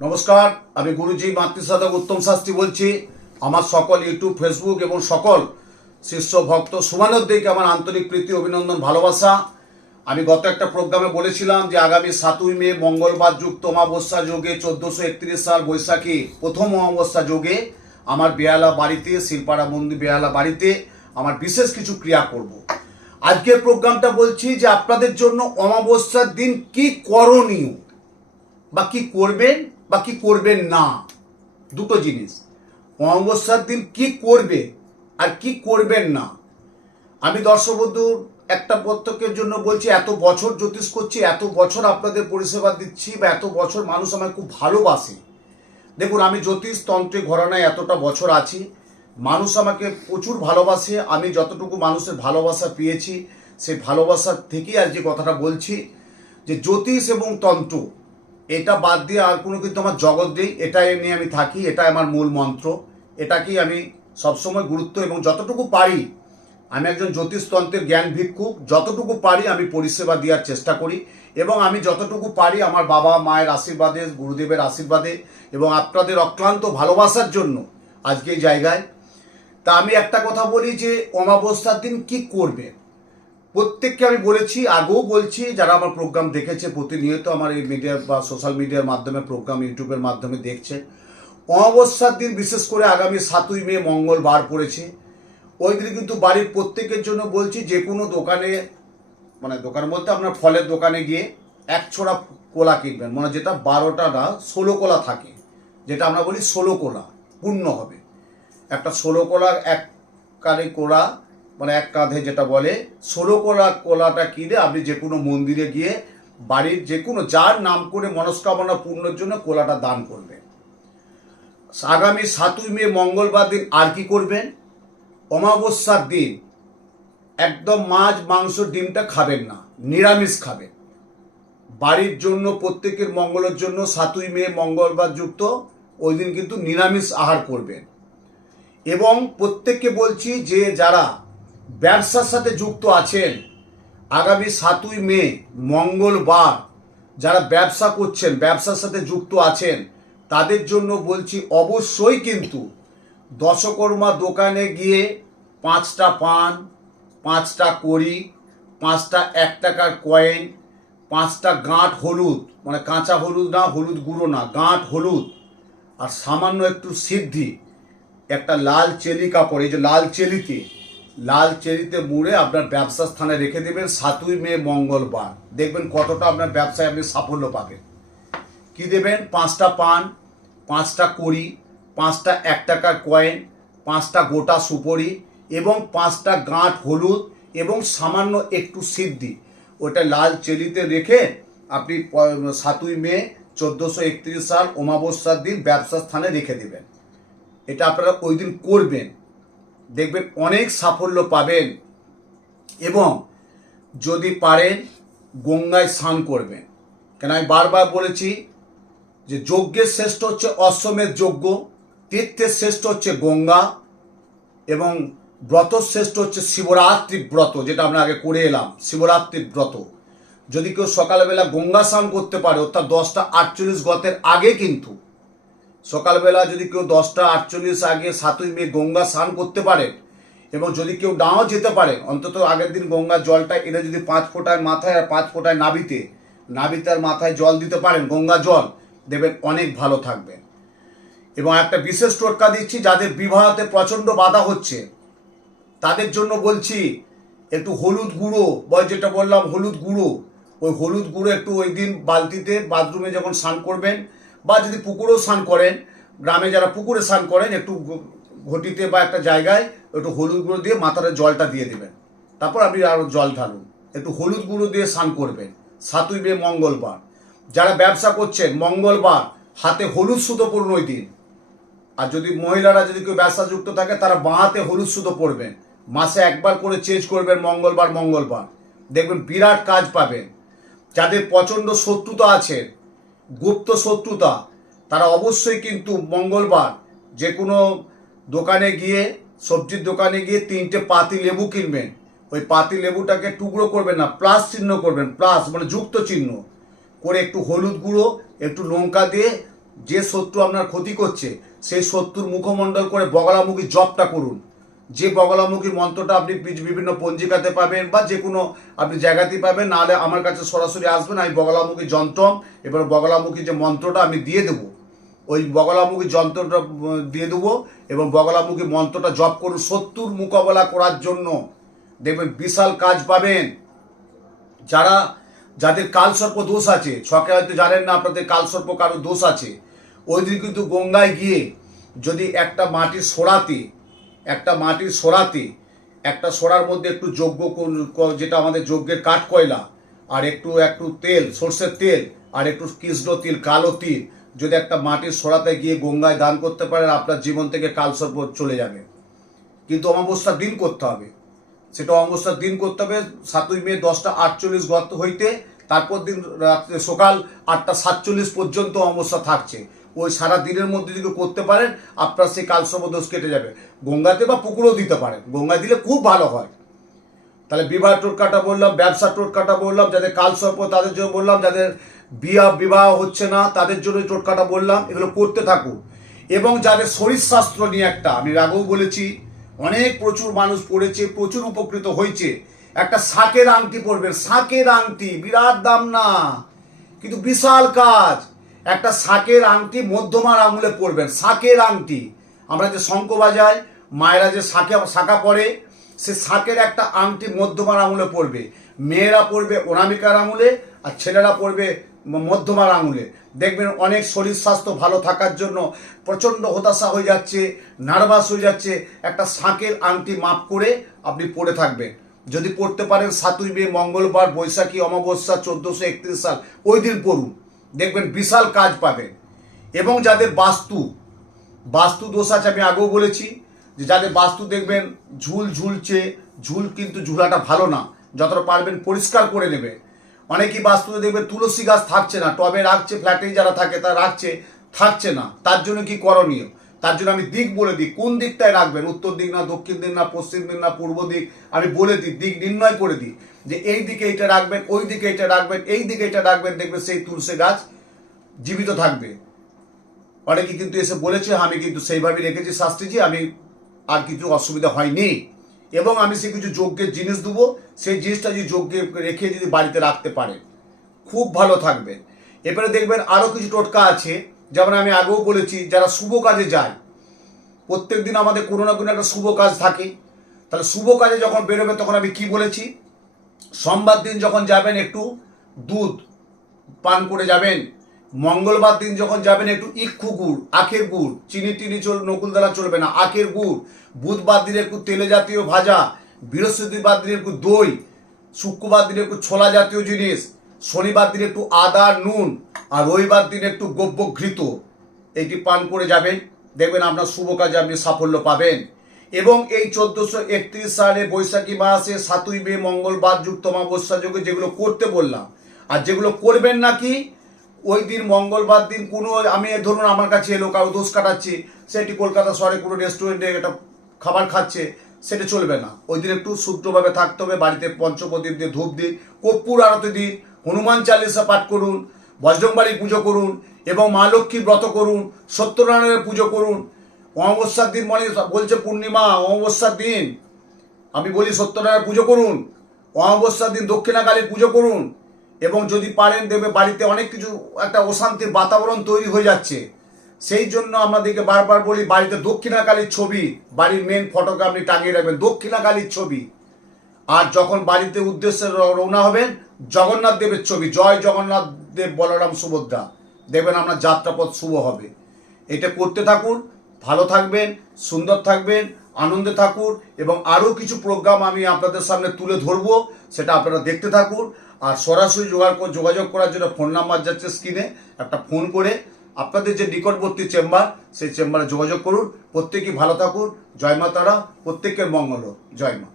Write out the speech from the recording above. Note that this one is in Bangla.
নমস্কার, আমি গুরুজি মাতৃসাধক উত্তম শাস্ত্রী বলছি আমার সকল ইউটিউব, ফেসবুক এবং সকল শিষ্য ভক্ত সুমানোদ্দিকে আমার আন্তরিক প্রীতি, অভিনন্দন, ভালোবাসা আমি গত একটা প্রোগ্রামে বলেছিলাম যে আগামী সাতই মে, মঙ্গলবার যুক্ত অমাবস্যা যোগে, চোদ্দোশো একত্রিশ সাল বৈশাখী প্রথম অমাবস্যা যোগে আমার বেহালা বাড়িতে, শিলপাড়া মন্দির বেহালা বাড়িতে আমার বিশেষ কিছু ক্রিয়া করব। আজকের প্রোগ্রামটা বলছি যে আপনাদের জন্য অমাবস্যার দিন কি করণীয় বা কি করবেন বা কি করবেন না? দুটো জিনিস। অমাবস্যার দিন কি করবে আর কি করবেন না? আমি দর্শকবন্ধুর একটা প্রত্যেকের জন্য বলছি, এত বছর জ্যোতিষ করছি, এত বছর আপনাদের পরিষেবা দিচ্ছি বা এত বছর মানুষ আমায় খুব ভালোবাসে। দেখুন, আমি জ্যোতিষ তন্ত্রে ঘরানায় এতটা বছর আছি। মানুষ আমাকে প্রচুর ভালোবাসে, আমি যতটুকু মানুষের ভালোবাসা পেয়েছি, সেই ভালোবাসার থেকেই আজ যে কথাটা বলছি, যে জ্যোতিষ এবং তন্ত্র এটা বাদ দিয়ে আর কোনো কিন্তু আমার জগৎ নেই, এটাই নিয়ে আমি থাকি, এটাই আমার মূল মন্ত্র। এটাকেই আমি সবসময় গুরুত্ব এবং যতটুকু পারি, আমি একজন জ্যোতিষতন্ত্রের জ্ঞান ভিক্ষুক, যতটুকু পারি আমি পরিষেবা দেওয়ার চেষ্টা করি এবং আমি যতটুকু পারি আমার বাবা মায়ের আশীর্বাদে, গুরুদেবের আশীর্বাদে এবং আপনাদের অক্লান্ত ভালোবাসার জন্য আজকে এই জায়গায়। তা আমি একটা কথা বলি যে অমাবস্যার দিন কি করবে? প্রত্যেককে আমি বলেছি, আগেও বলছি, যারা আমার প্রোগ্রাম দেখেছে প্রতিনিয়ত আমার এই মিডিয়া বা সোশ্যাল মিডিয়ার মাধ্যমে প্রোগ্রাম ইউটিউবের মাধ্যমে দেখছে। অমাবস্যার দিন বিশেষ করে আগামী সাতই মে মঙ্গলবার পড়েছে। ওই দিন কিন্তু বাড়ির প্রত্যেকের জন্য বলছি, যে কোনো দোকানে মানে দোকান বলতে আপনার ফলের দোকানে গিয়ে এক ছোড়া কোলা কিনবেন। মানে যেটা বারোটা না, ষোলো কোলা থাকে। যেটা আমরা বলি ষোলো কোলা, পূর্ণ হবে। একটা ষোলো কোলার এক কালে কোলা মানে এক কাঁধে যেটা বলে, ষোলো কোলা কোলাটা কিনে আপনি যে কোনো মন্দিরে গিয়ে বাড়ির যে কোনো, যার নাম করে মনস্কামনা পূর্ণর জন্য কোলাটা দান করবেন। আগামী সাতই মে, মঙ্গলবার দিন আর কি করবেন? অমাবস্যার দিন একদম মাছ, মাংস, ডিমটা খাবেন না, নিরামিষ খাবেন। বাড়ির জন্য, প্রত্যেকের মঙ্গলের জন্য সাতই মে, মঙ্গলবার যুক্ত, ওই দিন কিন্তু নিরামিষ আহার করবেন। এবং প্রত্যেককে বলছি যে যারা ব্যবসার সাথে যুক্ত আছেন আগামী সাতই মে, মঙ্গলবার, যারা ব্যবসা করছেন, ব্যবসার সাথে যুক্ত আছেন, তাদের জন্য বলছি অবশ্যই কিন্তু দশকর্মা দোকানে গিয়ে পাঁচটা পান, পাঁচটা কড়ি, পাঁচটা এক টাকার কয়েন, পাঁচটা গাঁট হলুদ মানে কাঁচা হলুদ না, হলুদ গুঁড়ো না, গাঁট হলুদ আর সামান্য একটু সিদ্ধি, একটা লাল চেলি কাপড়, এই যে লাল চেলিতে লাল চেরিতে মুড়ে আপনার ব্যবসা স্থানে রেখে দেবেন, সাতই মে মঙ্গলবার। দেখবেন কতটা আপনার ব্যবসায় আপনি সাফল্য পাবেন। কি দেবেন? পাঁচটা পান, পাঁচটা কড়ি, পাঁচটা এক টাকার কয়েন, পাঁচটা গোটা সুপরি এবং পাঁচটা গাঁট হলুদ এবং সামান্য একটু সিদ্ধি। ওটা লাল চেলিতে রেখে আপনি সাতই মে চোদ্দোশো একত্রিশ সাল অমাবস্যার দিন ব্যবসা স্থানে রেখে দেবেন। এটা আপনারা ওই দিন করবেন। দেখবেন অনেক সাফল্য পাবেন এবং যদি পারেন গঙ্গায় স্নান করবেন। কেন আমি বারবার বলেছি যে যজ্ঞের শ্রেষ্ঠ হচ্ছে অশ্বমেধ যজ্ঞ, তীর্থের শ্রেষ্ঠ হচ্ছে গঙ্গা এবং ব্রত শ্রেষ্ঠ হচ্ছে শিবরাত্রি ব্রত, যেটা আমরা আগে করে এলাম শিবরাত্রি ব্রত। যদি কেউ সকালবেলা গঙ্গা স্নান করতে পারে, অর্থাৎ দশটা আটচল্লিশ গতের আগে কিন্তু সকালবেলা যদি কেউ দশটা আটচল্লিশ আগে সাতই মে গঙ্গা স্নান করতে পারে এবং যদি কেউ নাও যেতে পারে, অন্তত আগের দিন গঙ্গার জলটা এনে যদি পাঁচ ফোঁটায় মাথায় আর পাঁচ ফোঁটায় নাবিতে নাবিতে আর মাথায় জল দিতে পারেন, গঙ্গা জল, দেবেন অনেক ভালো থাকবেন এবং একটা বিশেষ টোটকা দিচ্ছি, যাদের বিবাহতে প্রচণ্ড বাধা হচ্ছে, তাদের জন্য বলছি, একটু হলুদ গুঁড়ো বা যেটা বললাম, হলুদ গুঁড়ো, ওই হলুদ গুঁড়ো একটু ওই দিন বালতিতে, বাথরুমে যখন স্নান করবেন বা যদি পুকুরেও স্নান করেন, গ্রামে যারা পুকুরে স্নান করেন, একটু ঘটিতে বা একটা জায়গায় একটু হলুদ গুঁড়ো দিয়ে মাথার জলটা দিয়ে দেবেন। তারপর আপনি আরও জল ঢালুন। একটু হলুদ গুঁড়ো দিয়ে স্নান করবেন। সাতই মে, মঙ্গলবার। যারা ব্যবসা করছেন, মঙ্গলবার, হাতে হলুদ সুতো পড়ুন ওই দিন। আর যদি মহিলারা, যদি কেউ ব্যবসা যুক্ত থাকে, তারা বাঁহাতে হলুদ সুতো পরবেন। মাসে একবার করে চেঞ্জ করবেন মঙ্গলবার মঙ্গলবার। দেখবেন বিরাট কাজ পাবেন। যাদের প্রচণ্ড শত্রুতা আছে গুপ্ত শত্রুতা, তারা অবশ্যই কিন্তু মঙ্গলবার যে কোনো দোকানে গিয়ে, সবজির দোকানে গিয়ে তিনটে পাতি লেবু কিনবেন। ওই পাতি লেবুটাকে টুকরো করবেন না, প্লাস চিহ্ন করবেন, প্লাস মানে যুক্ত চিহ্ন। করে একটু হলুদ গুঁড়ো, একটু লঙ্কা দিয়ে যে শত্রু আপনার ক্ষতি করছে, সেই শত্রুর মুখমণ্ডল করে বগলামুখী জপটা করুন। যে বগলামুখী মন্ত্রটা আপনি বিভিন্ন পঞ্জিকাতে পাবেন বা যে কোনো আপনি জায়গাতেই পাবেন, নাহলে আমার কাছে সরাসরি আসবেন আমি বগলামুখী যন্ত্র এবার বগলামুখী যে মন্ত্রটা আমি দিয়ে দেবো। ওই বগলামুখী যন্ত্রটা দিয়ে দেবো এবং বগলামুখী মন্ত্রটা জপ করুন, শত্রুর মোকাবেলা করার জন্য। দেখবেন বিশাল কাজ পাবেন। যারা, যাদের কালসর্প দোষ আছে ছকে হয়তো জানেন না, আপনাদের কালসর্প কারও দোষ আছে, ওই দিন কিন্তু গঙ্গায় গিয়ে যদি একটা মাটির সোড়াতে একটা মাটির সরাতে একটা সোড়ার মধ্যে একটু যজ্ঞ যেটা আমাদের যজ্ঞের কাঠ কয়লা আর একটু একটু তেল, সর্ষের তেল, আর একটু কৃষ্ণ তিল, কালো তিল। যদি একটা মাটির সরাতে গিয়ে গঙ্গায় দান করতে পারেন আপনার জীবন থেকে কালসর্প চলে যাবে। কিন্তু অমাবস্যার দিন করতে হবে। সেটা অমাবস্যার দিন করতে হবে, সাতই মে দশটা আটচল্লিশ গর্ত হইতে, তারপর দিন রাত্রে সকাল আটটা সাতচল্লিশ পর্যন্ত অমাবস্যা থাকছে। ওই সারা দিনের মধ্যে যদি করতে পারেন, আপনার সেই কালসর্প দোষ কেটে যাবে। গঙ্গাতে বা পুকুরেও দিতে পারেন। গঙ্গায় দিলে খুব ভালো হয়। তাহলে বিবাহ টোটকাটা বললাম, ব্যবসা টোটকাটা বললাম, যাদের কালসর্প তাদের জন্য বললাম, যাদের বিয়া, বিবাহ হচ্ছে না, তাদের জন্য টোটকাটা বললাম, এগুলো করতে থাকুন। এবং যাদের শরীর শরীরশাস্ত্র নিয়ে একটা, আমি আগেও বলেছি, অনেক প্রচুর মানুষ পড়েছে, প্রচুর উপকৃত হয়েছে। একটা শাকের আংটি পরবেন, শাকের আংটি, বিরাট দাম না, কিন্তু বিশাল কাজ। একটা শাকের আংটি মধ্যমার আঙুলে পরবেন, শাকের আংটি। আমরা যে শঙ্খ বাজাই, মায়েরা যে শাকে শাখা পরে, সে শাকের একটা আংটি মধ্যমার আঙুলে পরবে। মেয়েরা পরবে অনামিকার আঙুলে, আর ছেলেরা পরবে মধ্যমার আঙুলে। দেখবেন অনেক শরীর স্বাস্থ্য ভালো থাকার জন্য প্রচণ্ড হতাশা হয়ে যাচ্ছে, নার্ভাস হয়ে যাচ্ছে। একটা শাঁকের আংটি মাপ করে আপনি পরে থাকবেন। যদি পড়তে পারেন সাতই মে, মঙ্গলবার, বৈশাখী, অমাবস্যা, চোদ্দোশো একত্রিশ সাল, ওই দিন পড়ুন দেখবেন বিশাল কাজ পাবেন এবং যাদের বাস্তু বাস্তু দোষ আছে আমি আগেও বলেছি যে যাদের বাস্তু দেখবেন ঝুল ঝুলছে, ঝুল কিন্তু ঝুলাটা ভালো না, যতটা পারবেন পরিষ্কার করে নেবে। অনেকেই বাস্তুতে দেখবে তুলসী গাছ থাকছে না, টবে রাখছে ফ্ল্যাটে যারা থাকে তা রাখছে, থাকছে না, তার জন্য কি করণীয়? তার জন্য আমি দিক বলে দিই। কোন দিকটায় রাখবেন? উত্তর দিক না, দক্ষিণ দিক না, পশ্চিম দিক না, পূর্ব দিক? আমি বলে দিই, দিক নির্ণয় করে দিই যে এই দিকে এটা রাখবেন, ওই দিকে এটা রাখবেন, এই দিকে এটা রাখবেন, দেখবেন সেই তুলসী গাছ জীবিত থাকবে। অনেকে কিন্তু এসে বলেছে, আমি কিন্তু সেইভাবে রেখেছি শাস্ত্রীজি আমি আর কিছু অসুবিধা হয়নি। এবং আমি সে কিছু যজ্ঞের জিনিস দেবো, সেই জিনিসটা যদি যজ্ঞে রেখে যদি বাড়িতে রাখতে পারেন, খুব ভালো থাকবে। এবারে দেখবেন আরও কিছু টোটকা আছে। যেমন আমি আগেও বলেছি, যারা শুভ কাজে যায় প্রত্যেক দিন আমাদের কোনো না কোনো একটা শুভ কাজ থাকে। তাহলে শুভ কাজে যখন বেরোবে, তখন আমি কি বলেছি? সোমবার দিন যখন যাবেন একটু দুধ পান করে যাবেন, মঙ্গলবার দিন যখন যাবেন একটু ইক্ষু গুড়, আখের গুড়, চিনি টিনি চল নকুল দ্বারা চলবে না, আখের গুড়, বুধবার দিনে একটু তেলে জাতীয় ভাজা, বৃহস্পতিবার দিনে একটু দই, শুক্রবার দিনে একটু ছোলা জাতীয় জিনিস শনিবার দিনে একটু আদা, নুন আর রবিবার দিনে একটু গব্য ঘৃত এটি পান করে যাবেন। দেখবেন আপনার শুভ কাজে আপনি সাফল্য পাবেন। এবং এই চোদ্দশো একত্রিশ সালে বৈশাখী মাসে সাতই মে মঙ্গলবার যুক্ত অমাবস্যা যোগে যেগুলো করতে বললাম, আর যেগুলো করবেন নাকি, ওই দিন মঙ্গলবার দিন কোনো, আমি ধরুন আমার কাছে এলো, কারও দোষ কাটাচ্ছি, সেটি কলকাতা শহরে কোনো রেস্টুরেন্টে একটা খাবার খাচ্ছে, সেটা চলবে না। ওই দিন একটু শুদ্ধভাবে থাকতে হবে, বাড়িতে পঞ্চপ্রদীপ দিয়ে ধূপ দিন কর্পূর আরতি দিন হনুমান চালিসা পাঠ করুন বজরংবাড়ি পুজো করুন, এবং মা লক্ষ্মী ব্রত করুন, সত্যনারায়ণের পুজো করুন। অমাবস্যার দিন মানে বলছে পূর্ণিমা, অমাবস্যার দিন। আমি বলি সত্যনারায়ণ পুজো করুন, অমাবস্যার দিন দক্ষিণাকালীর পুজো করুন, এবং যদি পারেন দেখবে বাড়িতে অনেক কিছু একটা অশান্তির বাতাবরণ তৈরি হয়ে যাচ্ছে। সেই জন্য আমাদেরকে বারবার বলি, বাড়িতে দক্ষিণাকালীর ছবি, বাড়ির মেন ফটোকে আপনি টাঙিয়ে রাখবেন, দক্ষিণাকালীর ছবি। আর যখন বাড়িতে উদ্দেশ্যে রওনা হবেন, জগন্নাথ দেবের ছবি। জয় জগন্নাথ দেব, বলরাম সুভদ্রা। দেখবেন আপনার যাত্রাপথ শুভ হবে। এটা করতে থাকুন, ভালো থাকবেন, সুন্দর থাকবেন, আনন্দে থাকুন, এবং আরও কিছু প্রোগ্রাম আমি আপনাদের সামনে তুলে ধরবো, সেটা আপনারা দেখতে থাকুন। আর সরাসরি যোগাযোগ যোগাযোগ করার জন্য ফোন নাম্বার যাচ্ছে স্ক্রিনে একটা ফোন করে আপনাদের যে নিকটবর্তী চেম্বার সেই চেম্বারে যোগাযোগ করুন। প্রত্যেকেই ভালো থাকুন। জয় মা তারা। প্রত্যেকের মঙ্গল। জয় মা।